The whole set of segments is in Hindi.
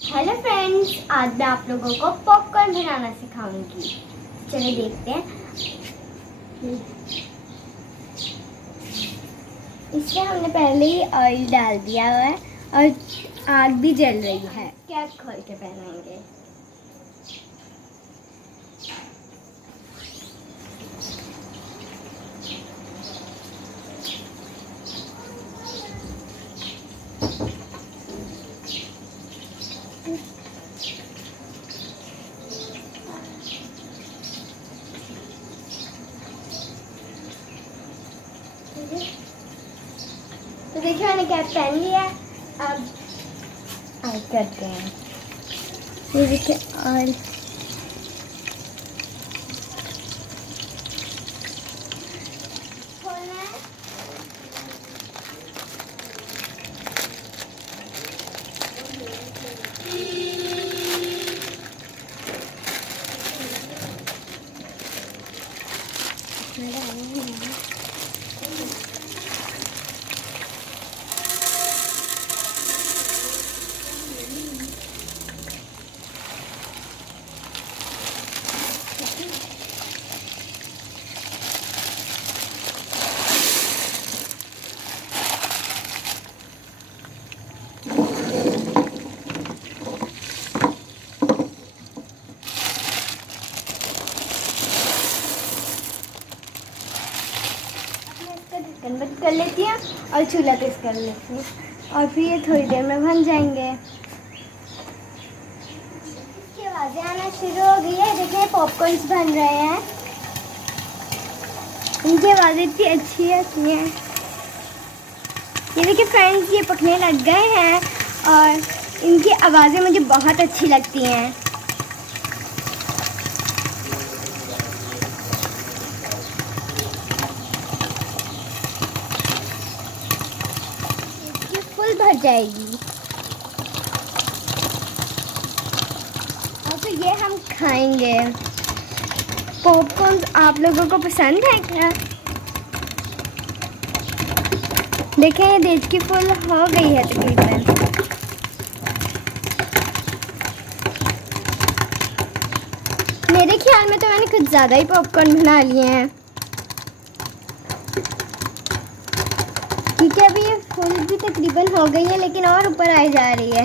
हेलो फ्रेंड्स, आज मैं आप लोगों को पॉपकॉर्न बनाना सिखाऊंगी। चलिए देखते हैं। इसमें हमने पहले ही ऑयल डाल दिया हुआ है और आग भी जल रही है। कैप खोल के पहनेंगे। तो देखिए मैंने कैप पहन लिया है। अब ऑन करते हैं। ये देखिए ऑयल खोलना है। ढक्कन बंद कर लेती हूँ और चूल्हा तेज कर लेती हूँ और फिर ये थोड़ी देर में बन जाएंगे। इसकी आवाज़ें आना शुरू हो गई है। देखिए पॉपकॉर्न्स बन रहे हैं। इनकी आवाज़ें इतनी अच्छी आती हैं। ये देखिए फ्रेंड्स, ये पकने लग गए हैं और इनकी आवाज़ें मुझे बहुत अच्छी लगती हैं। फुल भर जाएगी और फिर ये हम खाएंगे। पॉपकॉर्न आप लोगों को पसंद है क्या? देखें ये देखिए फुल हो गई है तकरीबन। मेरे ख्याल में तो मैंने कुछ ज़्यादा ही पॉपकॉर्न बना लिए हैं, क्योंकि अभी ये फुल भी तकरीबन हो गई है लेकिन और ऊपर आई जा रही है।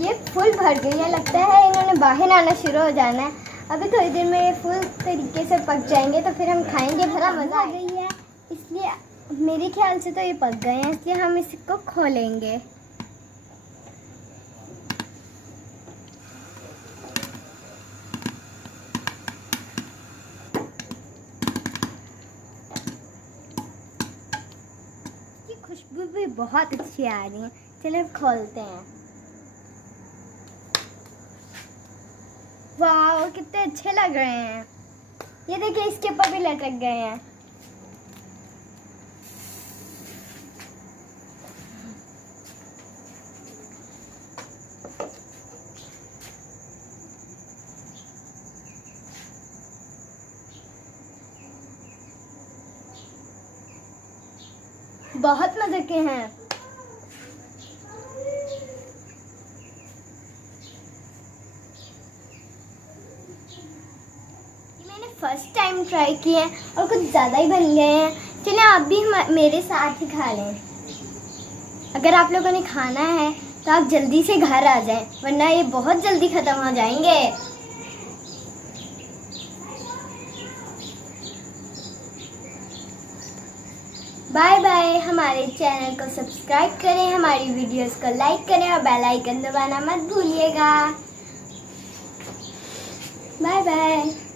ये फुल भर गई है। लगता है इन्होंने बाहर आना शुरू हो जाना है। अभी थोड़ी देर में ये फुल तरीके से पक जाएंगे तो फिर हम खाएंगे। भरा मज़ा आ गई है, इसलिए मेरे ख्याल से तो ये पक गए हैं, इसलिए हम इसको खोलेंगे। खुशबू भी बहुत अच्छी आ रही है। चलिए खोलते हैं। वाह कितने अच्छे लग रहे हैं। ये देखिए इसके ऊपर भी लटक गए हैं। बहुत मजे के हैं। ये मैंने फर्स्ट टाइम ट्राई किए हैं और कुछ ज़्यादा ही बन गए हैं। चलिए आप भी मेरे साथ ही खा लें। अगर आप लोगों ने खाना है तो आप जल्दी से घर आ जाएं, वरना ये बहुत जल्दी ख़त्म हो जाएंगे। Bye bye. हमारे चैनल को सब्सक्राइब करें, हमारी वीडियोस को लाइक करें और बेल आइकन दबाना मत भूलिएगा। Bye bye.